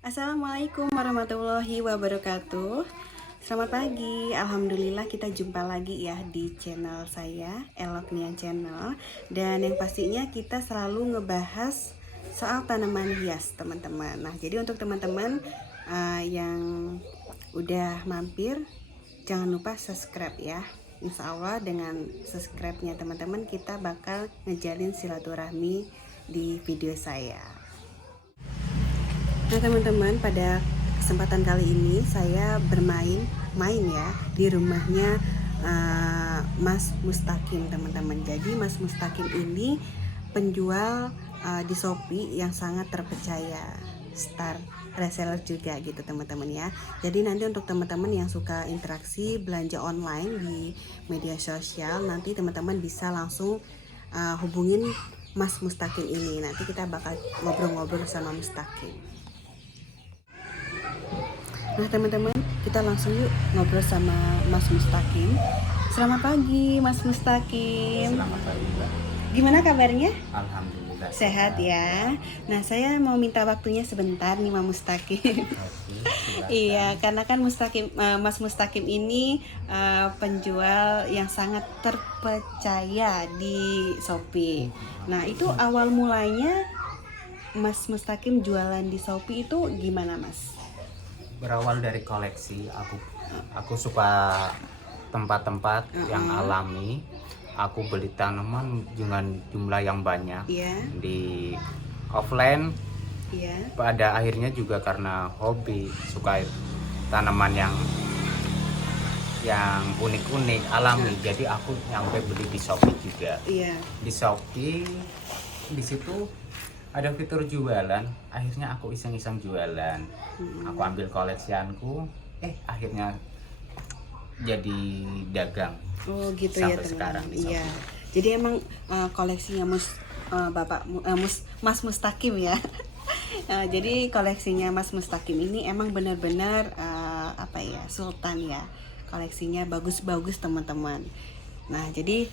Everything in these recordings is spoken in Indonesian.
Assalamualaikum warahmatullahi wabarakatuh. Selamat pagi, alhamdulillah kita jumpa lagi ya di channel saya, Elok Nian Channel. Dan yang pastinya kita selalu ngebahas soal tanaman hias teman-teman. Nah jadi untuk teman-teman yang udah mampir, jangan lupa subscribe ya. Insya Allah dengan subscribe-nya teman-teman kita bakal ngejalin silaturahmi di video saya. Nah teman-teman, pada kesempatan kali ini saya main ya di rumahnya Mas Mustaqim teman-teman. Jadi Mas Mustaqim ini penjual di Shopee yang sangat terpercaya, star reseller juga gitu teman-teman ya. Jadi nanti untuk teman-teman yang suka interaksi belanja online di media sosial, nanti teman-teman bisa langsung hubungin Mas Mustaqim ini. Nanti kita bakal ngobrol-ngobrol sama Mustaqim. Nah teman-teman, kita langsung yuk ngobrol sama Mas Mustaqim. Selamat pagi Mas Mustaqim. Selamat pagi Mbak. Gimana kabarnya? Alhamdulillah Sehat ya. Nah saya mau minta waktunya sebentar nih Mas Mustaqim. Iya, karena kan Mas Mustaqim ini penjual yang sangat terpercaya di Shopee. Nah itu awal mulanya Mas Mustaqim jualan di Shopee itu gimana Mas? Berawal dari koleksi, aku suka tempat-tempat yang alami. Aku beli tanaman dengan jumlah yang banyak di offline. Pada akhirnya juga karena hobi, suka tanaman yang unik-unik alami. Jadi aku nyampe beli di Shopee juga. Di Shopee, di situ ada fitur jualan, akhirnya aku iseng-iseng jualan. Aku ambil koleksianku, akhirnya jadi dagang. Oh gitu sampai ya teman. Sekarang. Iya. Jadi emang koleksinya Mas Mustaqim ya. Jadi koleksinya Mas Mustaqim ini emang benar-benar sultan ya. Koleksinya bagus-bagus teman-teman. Nah jadi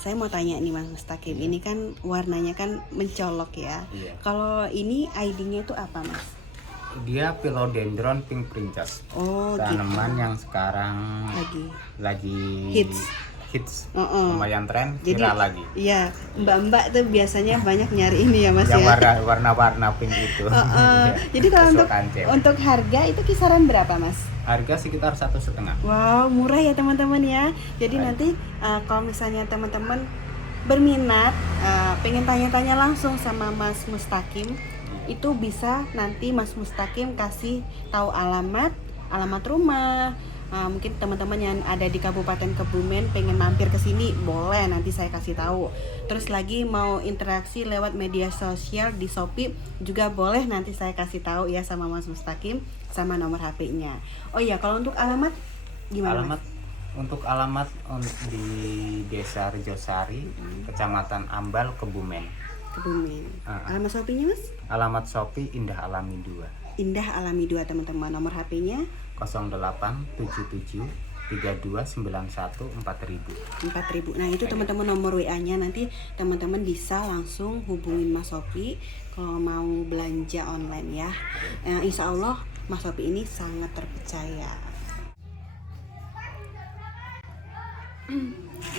saya mau tanya nih Mas Mustaqim, ini kan warnanya kan mencolok ya. Kalau ini ID-nya itu apa Mas? Dia Philodendron Pink Princess. Oh, tanaman gitu. yang sekarang lagi hits. Lumayan tren, viral lagi. Iya, mbak-mbak tuh biasanya banyak nyari ini ya Mas yang ya. warna-warna pink itu. Jadi kalau untuk harga itu kisaran berapa Mas? Harga sekitar 1,5. Wow, murah ya teman-teman ya. Jadi nanti kalau misalnya teman-teman berminat, pengen tanya-tanya langsung sama Mas Mustaqim, itu bisa nanti Mas Mustaqim kasih tahu alamat rumah. Mungkin teman-teman yang ada di Kabupaten Kebumen pengen mampir ke sini, boleh nanti saya kasih tahu. Terus lagi mau interaksi lewat media sosial di Shopee juga boleh, nanti saya kasih tahu ya sama Mas Mustaqim sama nomor HP-nya. Oh iya, kalau untuk alamat gimana? Alamat di Desa Rejosari, Kecamatan Ambal, Kebumen. Alamat Shopee-nya Mas? Alamat Shopee Indah Alami 2. Indah Alami 2 teman-teman. Nomor HP-nya 0877 3291 4000. Nah itu teman-teman nomor WA-nya, nanti teman-teman bisa langsung hubungin Mas Shopee kalau mau belanja online ya. Insya Allah Mas Shopee ini sangat terpercaya.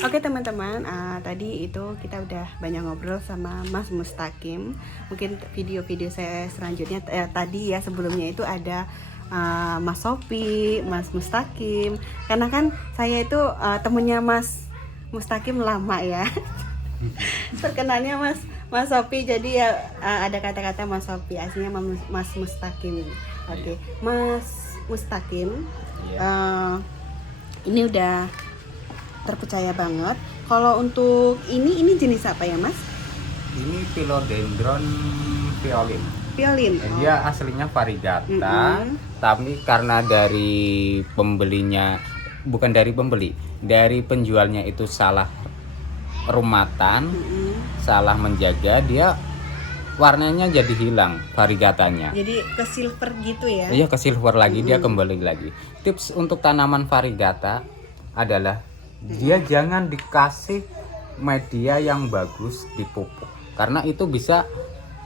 Oke teman-teman, tadi itu kita udah banyak ngobrol sama Mas Mustaqim. Mungkin video-video saya selanjutnya tadi ya sebelumnya itu ada Mas Shopee, Mas Mustaqim. Karena kan saya itu temennya Mas Mustaqim lama ya. Terkenalnya Mas Shopee, jadi ya ada kata-kata Mas Shopee, aslinya Mas Mustaqim. Oke, Mas Mustaqim, ini udah terpercaya banget. Kalau untuk ini jenis apa ya Mas? Ini Philodendron Violin. Dia aslinya variegata, tapi karena dari pembelinya, bukan dari pembeli, dari penjualnya itu salah rumatan, salah menjaga, dia warnanya jadi hilang variegatanya. Jadi ke silver gitu ya? Iya, ke silver lagi, dia kembali lagi. Tips untuk tanaman variegata adalah dia jangan dikasih media yang bagus di pupuk. karena itu bisa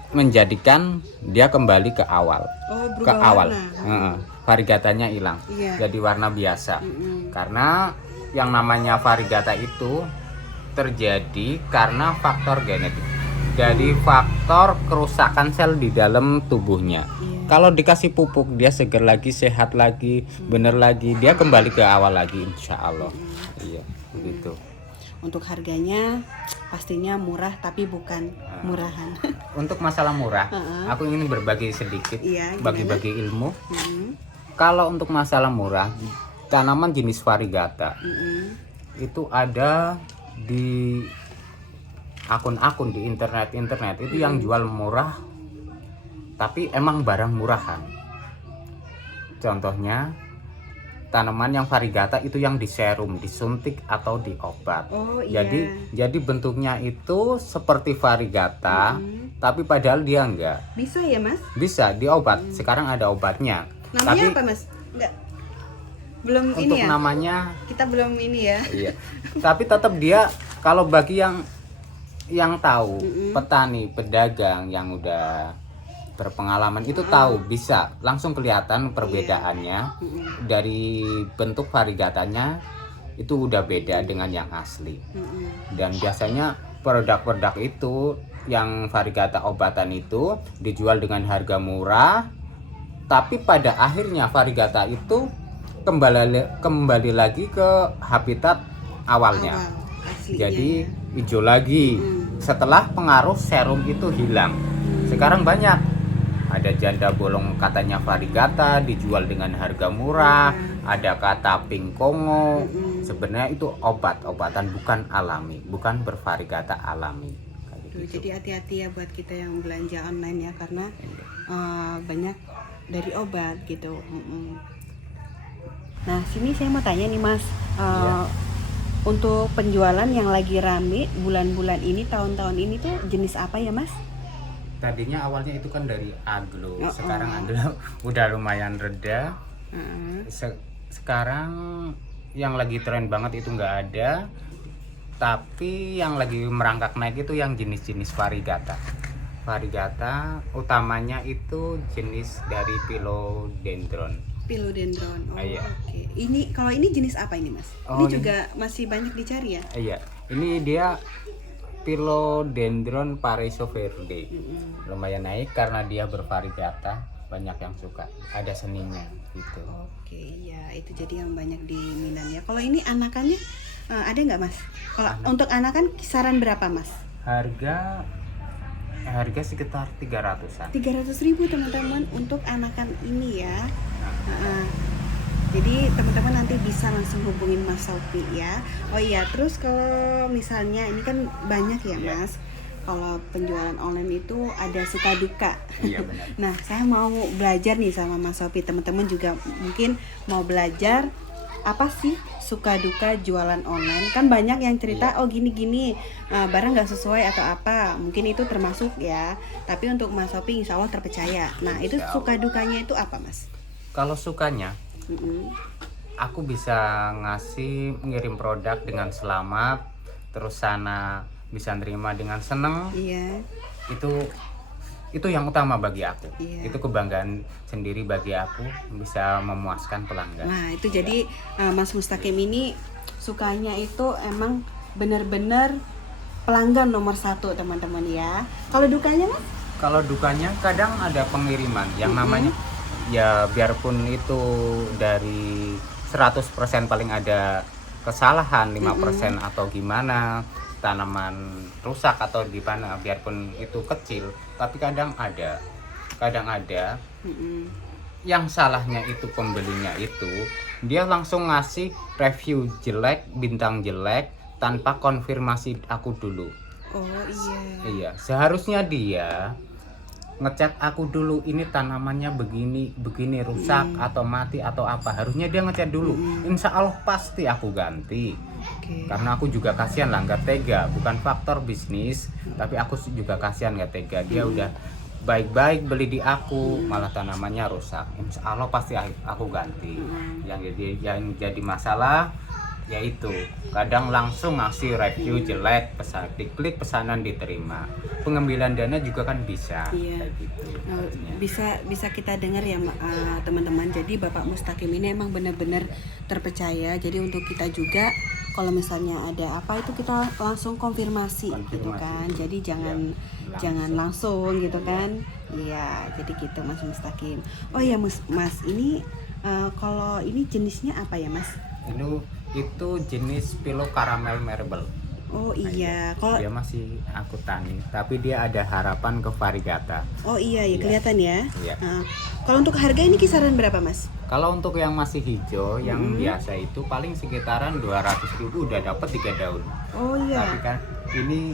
menjadikan dia kembali ke awal. Ke berubah awal. warna. Variegatanya hilang. Iya. Jadi warna biasa. Karena yang namanya variegata itu terjadi karena faktor genetik. Jadi faktor kerusakan sel di dalam tubuhnya. Kalau dikasih pupuk dia seger lagi, sehat lagi, bener lagi, dia kembali ke awal lagi, insya Allah. Iya, begitu. Untuk harganya pastinya murah tapi bukan murahan. Untuk masalah murah, aku ingin berbagi sedikit, Iya, bagi-bagi ilmu. Kalau untuk masalah murah, tanaman jenis variegata itu ada di akun-akun di internet itu yang jual murah, tapi emang barang murahan. Contohnya tanaman yang variegata itu yang diserum, disuntik atau diobat. Jadi bentuknya itu seperti variegata, tapi padahal dia enggak. Bisa ya Mas? Bisa diobat. Sekarang ada obatnya. Namanya apa Mas? Enggak. Belum Untuk ini ya. namanya Kita belum ini ya. iya. Tapi tetap dia, kalau bagi yang tahu, petani, pedagang yang udah berpengalaman itu tahu, bisa langsung kelihatan perbedaannya. Dari bentuk variegatanya itu udah beda dengan yang asli. Dan biasanya produk-produk itu yang variegata obatan itu dijual dengan harga murah, tapi pada akhirnya variegata itu kembali lagi ke habitat awalnya. Jadi hijau lagi. Setelah pengaruh serum itu hilang. Sekarang banyak ada janda bolong katanya variegata dijual dengan harga murah, ada kata pink Kongo. Sebenarnya itu obat-obatan, bukan alami, bukan bervariegata alami. Gitu. Jadi hati-hati ya buat kita yang belanja online ya, karena banyak dari obat gitu. Nah, sini saya mau tanya nih Mas, untuk penjualan yang lagi rame bulan-bulan ini, tahun-tahun ini tuh jenis apa ya Mas? Tadinya awalnya itu kan dari aglo, sekarang aglo udah lumayan reda. Sekarang yang lagi tren banget itu nggak ada, tapi yang lagi merangkak naik itu yang jenis-jenis variegata. Variegata utamanya itu jenis dari philodendron. Philodendron. Iya. Oke. Ini kalau ini jenis apa ini Mas? Ini juga masih banyak dicari ya? Iya. Ini dia Philodendron Paraiso Verde. Lumayan naik karena dia bervariegata, banyak yang suka, ada seninya gitu. Oke, ya itu jadi yang banyak diminat ya. Kalau ini anakannya ada nggak Mas? Kalau untuk anakan kisaran berapa Mas? Harga sekitar 300-an. 300.000 teman-teman untuk anakan ini ya. Jadi teman-teman nanti bisa langsung hubungin Mas Sopi ya. Oh iya, terus kalau misalnya ini kan banyak ya Mas, kalau penjualan online itu ada suka duka. Iya benar. Nah, saya mau belajar nih sama Mas Sopi. Teman-teman juga mungkin mau belajar apa sih suka duka jualan online. Kan banyak yang cerita oh gini-gini barang nggak sesuai atau apa. Mungkin itu termasuk ya. Tapi untuk Mas Sopi insya Allah terpercaya. Nah, itu suka dukanya itu apa Mas? Kalau sukanya, aku bisa ngirim produk dengan selamat, terus sana bisa nerima dengan seneng. Iya. Itu yang utama bagi aku. Itu kebanggaan sendiri bagi aku, bisa memuaskan pelanggan. Nah itu jadi Mas Mustaqim ini sukanya itu emang benar-benar pelanggan nomor 1 teman-teman ya. Kalau dukanya Mas? Kalau dukanya kadang ada pengiriman yang namanya ya, biarpun itu dari 100% paling ada kesalahan 5% atau gimana, tanaman rusak atau di mana, biarpun itu kecil, tapi kadang ada yang salahnya itu pembelinya itu dia langsung ngasih review jelek, bintang jelek tanpa konfirmasi aku dulu. Iya, seharusnya dia ngecat aku dulu, ini tanamannya begini rusak atau mati atau apa, harusnya dia ngecat dulu. Insya Allah pasti aku ganti. Karena aku juga kasihan lah, nggak tega, bukan faktor bisnis, tapi aku juga kasihan, nggak tega. Dia udah baik-baik beli di aku, malah tanamannya rusak. Insya Allah pasti aku ganti. Yang jadi masalah ya itu kadang langsung ngasih review jelek, diklik pesanan diterima, pengambilan dana juga kan bisa. Iya. Kayak gitu. Bisa kita dengar ya teman-teman. Jadi Bapak Mustaqim ini emang benar-benar terpercaya. Jadi untuk kita juga kalau misalnya ada apa itu kita langsung konfirmasi. Gitu kan. Jadi jangan langsung gitu kan. Iya, jadi gitu Mas Mustaqim. Oh ya Mas ini kalau ini jenisnya apa ya Mas? Itu jenis Pillow Caramel Marble. Oh iya, kalau dia masih aku tani, tapi dia ada harapan ke Variegata. Oh iya, kelihatan ya. Iya. Kalau untuk harga ini kisaran berapa Mas? Kalau untuk yang masih hijau, yang biasa itu paling sekitaran 200.000 udah dapat 3 daun. Oh iya. Tapi kan ini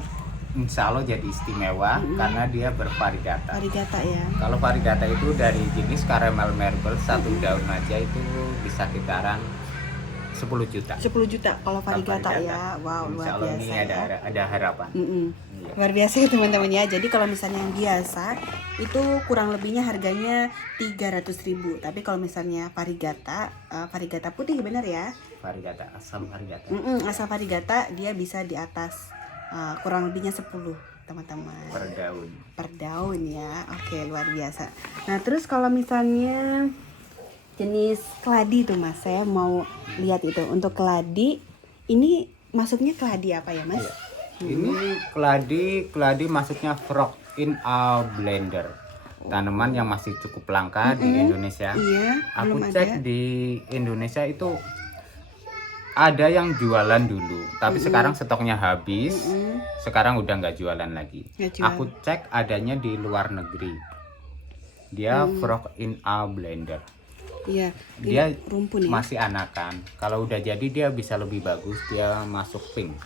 insya Allah jadi istimewa karena dia bervariegata. Variegata ya. Kalau variegata itu dari jenis caramel marble, satu daun aja itu bisa sekitaran 10 juta. 10 juta kalau variegata ya. Wow, luar biasa. Ini ada harapan. Iya. Luar biasa ya teman-teman ya. Jadi kalau misalnya yang biasa itu kurang lebihnya harganya 300.000. Tapi kalau misalnya variegata putih benar ya? Variegata, asal variegata. Asal variegata dia bisa di atas kurang lebihnya 10 teman-teman. Per daun ya. Oke, luar biasa. Nah, terus kalau misalnya jenis keladi tuh Mas, saya mau lihat itu. Untuk keladi ini masuknya keladi apa ya Mas? Iya. Ini keladi masuknya frog in a blender. Tanaman yang masih cukup langka di Indonesia. Iya, aku cek di Indonesia itu ada yang jualan dulu, tapi sekarang stoknya habis. Sekarang udah nggak jualan lagi. Aku cek adanya di luar negeri. Dia frog in a blender. Iya, dia rumpun ya? Masih anakan. Kalau udah jadi dia bisa lebih bagus. Dia masuk pink.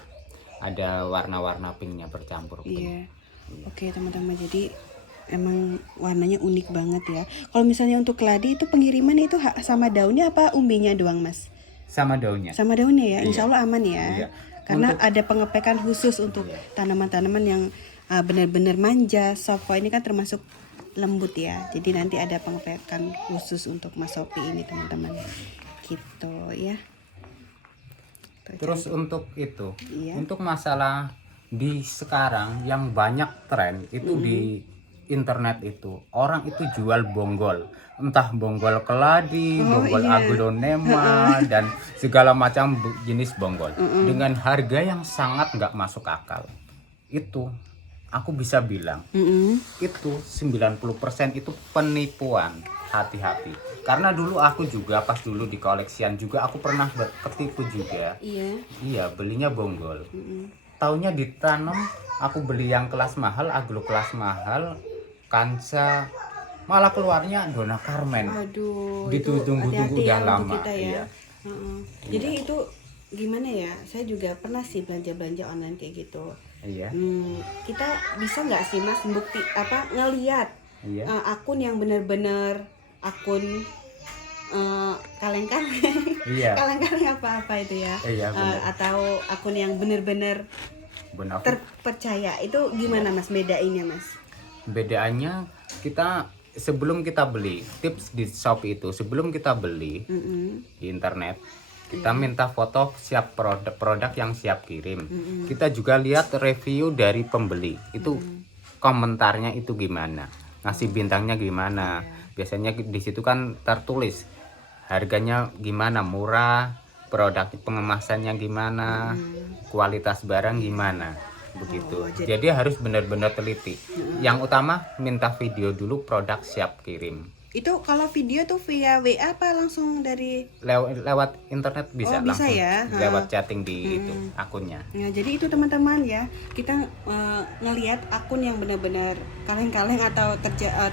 Ada warna-warna pinknya bercampur pink. Iya. Oke teman-teman, jadi emang warnanya unik banget ya. Kalau misalnya untuk keladi itu pengiriman itu sama daunnya apa umbinya doang Mas? Sama daunnya. Sama daunnya ya, insya Allah aman ya. Iya. Karena ada pengepekan khusus untuk tanaman-tanaman yang benar-benar manja. Sofa ini kan termasuk lembut ya, jadi nanti ada pengepekan khusus untuk Mas Sopi ini teman-teman, gitu ya. Terus untuk itu, untuk masalah di sekarang yang banyak tren itu di internet itu, orang itu jual bonggol, entah bonggol keladi, bonggol aglonema dan segala macam jenis bonggol dengan harga yang sangat nggak masuk akal. Itu aku bisa bilang itu 90% itu penipuan. Hati-hati, karena dulu aku juga pas dulu di koleksian juga aku pernah ketipu juga. Iya, belinya bonggol. Taunya ditanam, aku beli yang kelas mahal, aglo kelas mahal, kansa, malah keluarnya Donna Carmen. Aduh, ditunggu-tunggu udah lama. Kita ya. Jadi itu gimana ya? Saya juga pernah sih belanja online kayak gitu. Iya. Kita bisa nggak sih Mas bukti ngelihat akun yang benar-benar akun kaleng-kaleng. Kaleng-kaleng apa itu ya? Atau akun yang benar-benar terpercaya. Itu gimana Mas bedainnya Mas? Bedaannya kita sebelum kita beli, tips di Shopee itu sebelum kita beli di internet, kita minta foto siap produk yang siap kirim. Kita juga lihat review dari pembeli. Itu komentarnya itu gimana, ngasih bintangnya gimana. Biasanya di situ kan tertulis harganya gimana, murah, produk pengemasannya gimana, kualitas barang gimana, begitu. Jadi harus benar-benar teliti. Yang utama minta video dulu produk siap kirim. Itu kalau video tuh via WA apa langsung dari lewat internet bisa, bisa langsung ya? Lewat chatting di itu akunnya. Ya, jadi itu teman-teman ya, kita ngelihat akun yang benar-benar kaleng-kaleng atau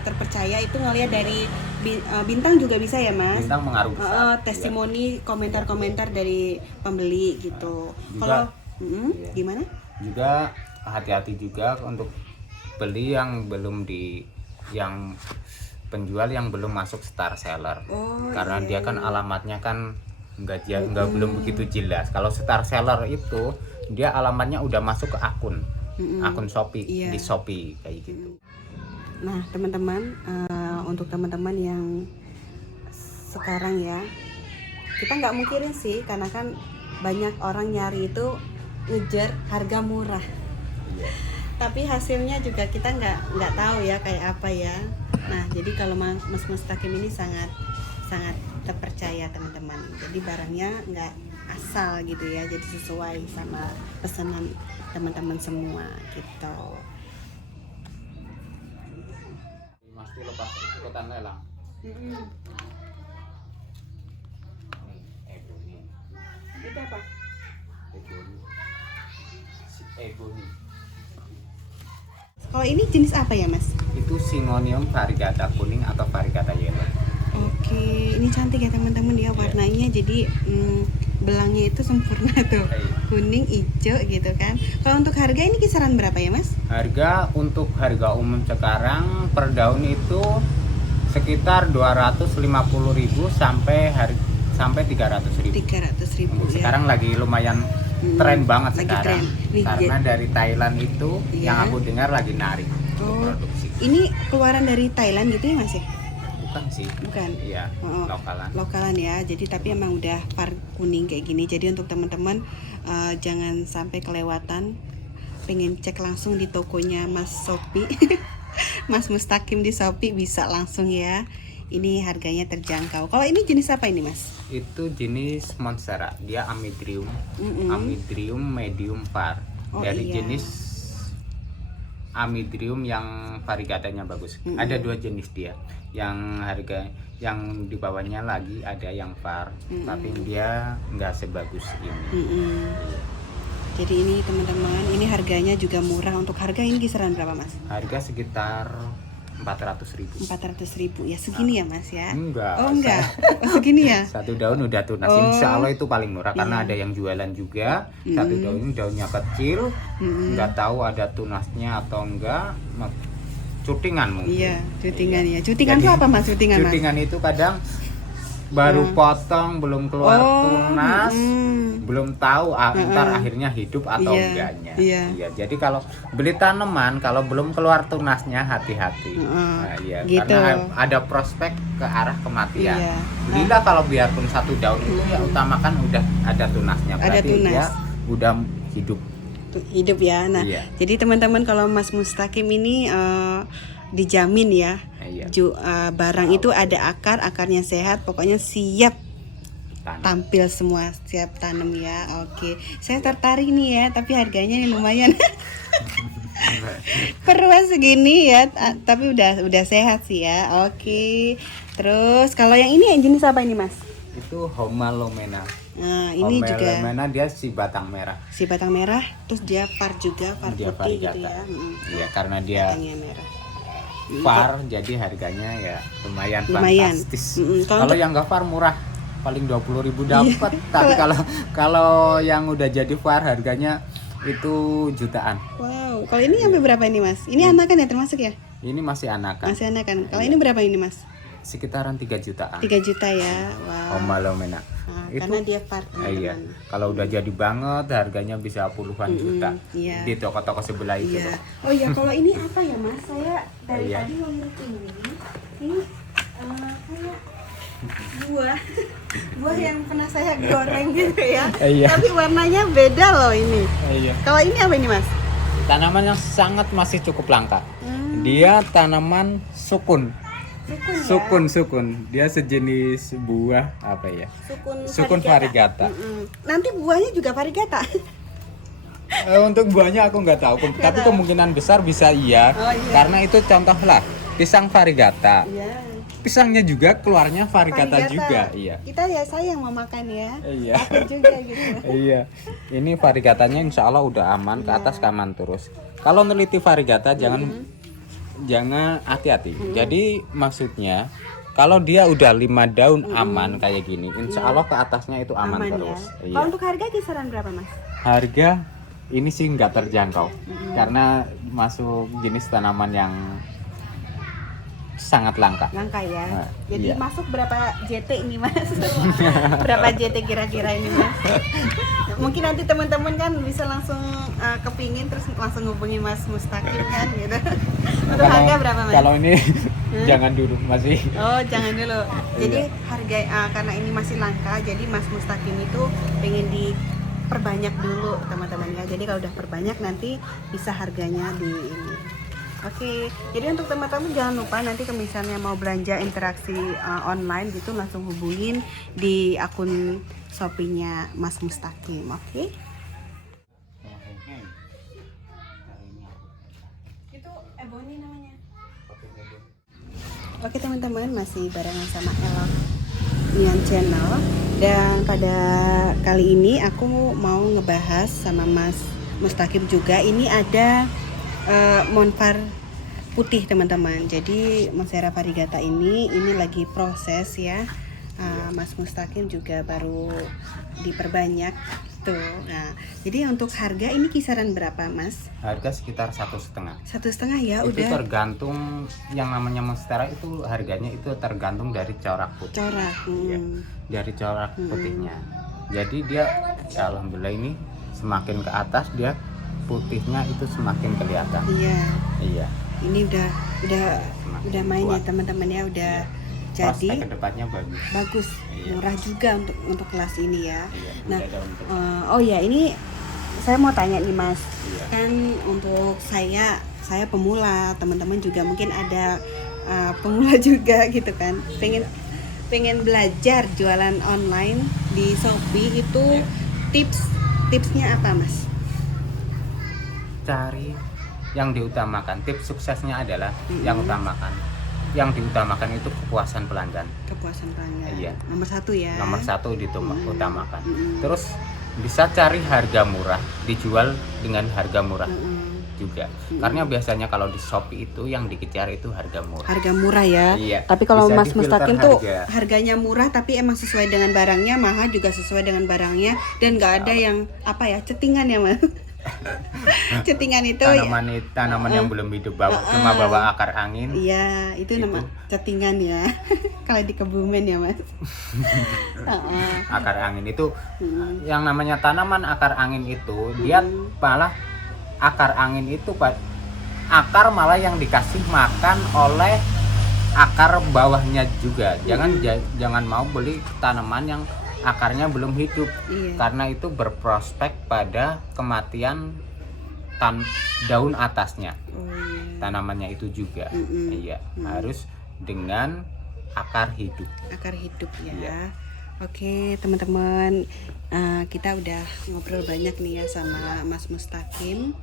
terpercaya itu ngelihat dari bintang juga bisa ya Mas? Bintang mengaruh besar. Testimoni, komentar-komentar dari pembeli gitu. Kalau gimana? Juga hati-hati juga untuk beli yang belum yang penjual yang belum masuk star seller. Karena dia kan alamatnya kan nggak belum begitu jelas. Kalau star seller itu dia alamatnya udah masuk ke akun Shopee, di Shopee kayak gitu. Nah teman-teman, untuk teman-teman yang sekarang ya, kita nggak mungkirin sih, karena kan banyak orang nyari itu ngejar harga murah. Tapi hasilnya juga kita nggak tahu ya kayak apa ya. Nah, jadi kalau Mas Mustaqim ini sangat terpercaya teman-teman. Jadi barangnya nggak asal gitu ya, jadi sesuai sama pesanan teman-teman semua gitu. Mesti lepas ikutan lelang. Itu apa? Ebony. Kalau ini jenis apa ya Mas? Itu Syngonium variegata kuning atau variegata yellow. Oke, ini cantik ya teman-teman ya, warnanya jadi belangnya itu sempurna tuh, kuning, hijau gitu kan. Kalau untuk harga ini kisaran berapa ya Mas? Untuk harga umum sekarang per daun itu sekitar 250.000 sampai 300.000. 300.000 ya. Sekarang lagi lumayan tren banget lagi sekarang. Tren. Nih, karena dari Thailand itu yang aku dengar lagi narik untuk produksi. Ini keluaran dari Thailand gitu ya Mas ya? Bukan sih. Bukan. Iya, lokalan. Lokalan ya. Jadi tapi emang udah var kuning kayak gini. Jadi untuk teman-teman jangan sampai kelewatan, pengen cek langsung di tokonya Mas Sopi. Mas Mustaqim di Shopee bisa langsung ya. Ini harganya terjangkau. Kalau ini jenis apa ini Mas? Itu jenis Monstera, dia Amydrium. Amydrium medium var. Dari jenis Amydrium yang variegatanya bagus. Ada 2 jenis dia. Yang harga yang di bawahnya lagi ada yang var, tapi dia nggak sebagus ini. Jadi ini teman-teman, ini harganya juga murah. Untuk harga ini kisaran berapa Mas? Harga sekitar 400.000. 400.000 ya, segini ya Mas ya? Enggak. Oh enggak, segini ya? Satu daun udah tunas. Insya Allah itu paling murah karena ada yang jualan juga. Satu daunnya kecil, nggak tahu ada tunasnya atau enggak. Cutingan mungkin. Iya, cutingan ya. Cutingan itu apa Mas? Cutingan itu kadang baru potong, belum keluar tunas, belum tahu ntar akhirnya hidup atau enggaknya. Iya. Jadi kalau beli tanaman, kalau belum keluar tunasnya hati-hati. Gitu. Karena ada prospek ke arah kematian. Belilah kalau biarpun satu daun itu ya utamakan udah ada tunasnya. Berarti dia udah hidup ya. Nah, jadi teman-teman kalau Mas Mustaqim ini dijamin ya. Barang itu ada akarnya sehat, pokoknya siap tampil semua, siap tanam ya. Oke, saya tertarik nih ya, tapi harganya lumayan. Perluas segini ya, tapi udah sehat sih ya. Oke. Terus kalau yang ini jenis apa ini Mas? Itu Homalomena. Nah, ini juga Homalomena dia si batang merah. Si batang merah, terus dia var juga, var putih gitu ya. Iya, karena dia merah. var jadi harganya ya lumayan fantastis. Kalau yang nggak var murah, paling 20.000 dapat. Tapi kalau yang udah jadi var harganya itu jutaan. Wow, kalau ini sampai berapa ini Mas? Ini anakan ya termasuk ya? Ini masih anakan. Masih anakan. Kalau ini berapa ini Mas? Sekitaran 3 jutaan. 3 juta ya. Wow. Homalomena. Karena dia var. Iya. Kalau udah jadi banget harganya bisa puluhan juta. Iya. Di toko-toko sebelah itu. Iya. Oh iya, kalau ini apa ya Mas? Saya dari tadi ngeliat ini kayak buah yang pernah saya goreng gitu ya. Tapi warnanya beda loh ini. Kalau ini apa ini Mas? Tanaman yang sangat masih cukup langka. Dia tanaman sukun. Sukun. Dia sejenis buah apa ya? Sukun variegata. Nanti buahnya juga variegata. Untuk buahnya aku nggak tahu, tapi kemungkinan besar bisa iya. Karena itu contoh lah pisang variegata. Pisangnya juga keluarnya variegata juga. Iya. Kita ya sayang mau makan ya. Iya. Aku juga gitu. Iya. Ini variegatanya insya Allah udah aman, ke atas aman terus. Kalau neliti variegata jangan hati-hati. Jadi maksudnya kalau dia udah 5 daun aman kayak gini, insya Allah ke atasnya itu aman terus. Ya? Kalau untuk harga kisaran berapa Mas? Harga ini sih nggak terjangkau karena masuk jenis tanaman yang sangat langka. Langka ya. Jadi masuk berapa JT ini Mas? Berapa JT kira-kira ini Mas? Mungkin nanti teman-teman kan bisa langsung kepingin terus langsung hubungi Mas Mustaqim kan gitu. Untuk harga berapa Mas? Kalau ini jangan dulu masih. Oh jangan dulu. Jadi harga karena ini masih langka, jadi Mas Mustaqim itu pengen diperbanyak dulu teman-teman ya. Jadi kalau udah perbanyak nanti bisa harganya di ini. Oke, jadi untuk teman-teman jangan lupa nanti kalau misalnya mau belanja interaksi online gitu langsung hubungin di akun Shopee-nya Mas Mustaqim. Oke. Itu Ebony namanya. Oke teman-teman, masih barengan sama Elok Nian Channel, dan pada kali ini aku mau ngebahas sama Mas Mustaqim juga. Ini ada monvar putih teman-teman. Jadi Monstera variegata ini lagi proses ya. Mas Mustaqim juga baru diperbanyak tuh. Nah, jadi untuk harga ini kisaran berapa Mas? Harga sekitar 1,5. 1,5 ya Itu udah. tergantung, yang namanya Monstera itu harganya itu tergantung dari corak putih. Corak. Ya, dari corak putihnya. Jadi dia ya, alhamdulillah ini semakin ke atas dia putihnya itu semakin kelihatan. Iya. Iya. Ini udah Semakin main ya kuat. teman-teman ya, udah Prospek jadi kedepannya bagus. bagus, Iya. murah juga untuk kelas ini ya. Iya, Nah, beda untuk- oh ya ini saya mau tanya nih Mas, Iya. kan untuk saya pemula, teman-teman juga mungkin ada pemula juga gitu kan, pengen belajar jualan online di Shopee itu Iya. tipsnya apa Mas? Cari yang diutamakan, tips suksesnya adalah yang diutamakan itu kepuasan pelanggan. Kepuasan pelanggan. Iya. Nomor 1 ya. Nomor 1 diutamakan. Mm-mm. Terus bisa cari harga murah, dijual dengan harga murah juga. Karena biasanya kalau di Shopee itu yang dikejar itu harga murah. Harga murah ya. Iya. Tapi kalau Bisa Mas difilter Mustaqim tuh harga. harganya murah tapi emang sesuai dengan barangnya, mahal juga sesuai dengan barangnya, dan nggak ada yang apa ya, cetingan ya Mas. Cetingan itu Tanaman yang belum hidup cuma bawa akar angin. iya, itu nama cetingan ya. Kalau di Kebumen ya Mas. Akar angin itu yang namanya tanaman akar angin itu dia malah akar angin itu akar malah yang dikasih makan oleh akar bawahnya juga. Jangan mau beli tanaman yang akarnya belum hidup. Iya. Karena itu berprospek pada kematian daun atasnya. Oh iya. Tanamannya itu juga. Iya, harus dengan akar hidup. Akar hidup ya. Iya. Oke teman-teman, kita udah ngobrol banyak nih ya sama Mas Mustaqim.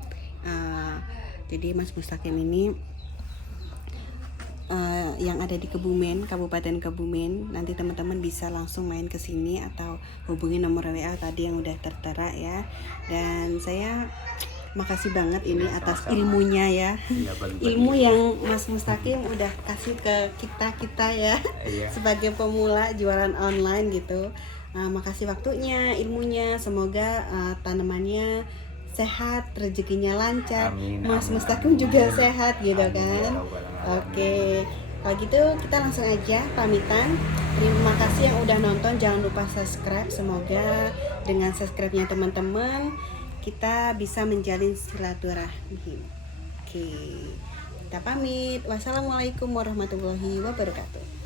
Jadi Mas Mustaqim ini yang ada di Kebumen, Kabupaten Kebumen. Nanti teman-teman bisa langsung main ke sini atau hubungi nomor WA tadi yang udah tertera ya. Dan saya makasih banget ini atas sama-sama. ilmunya ya. Iya, bagi-bagi. Ilmu yang Mas Mustaqim udah kasih ke kita ya. Iya. Sebagai pemula jualan online gitu. Makasih waktunya, ilmunya. Semoga tanamannya sehat, rezekinya lancar, Amin, Mas amin, Mustaqim amin. juga sehat gitu Amin, kan. ya Rabbal Alamin. Oke, kalau gitu kita langsung aja pamitan. Terima kasih yang udah nonton, jangan lupa subscribe. Semoga dengan subscribe-nya teman-teman kita bisa menjalin silaturahmi. Oke, kita pamit. Wassalamualaikum warahmatullahi wabarakatuh.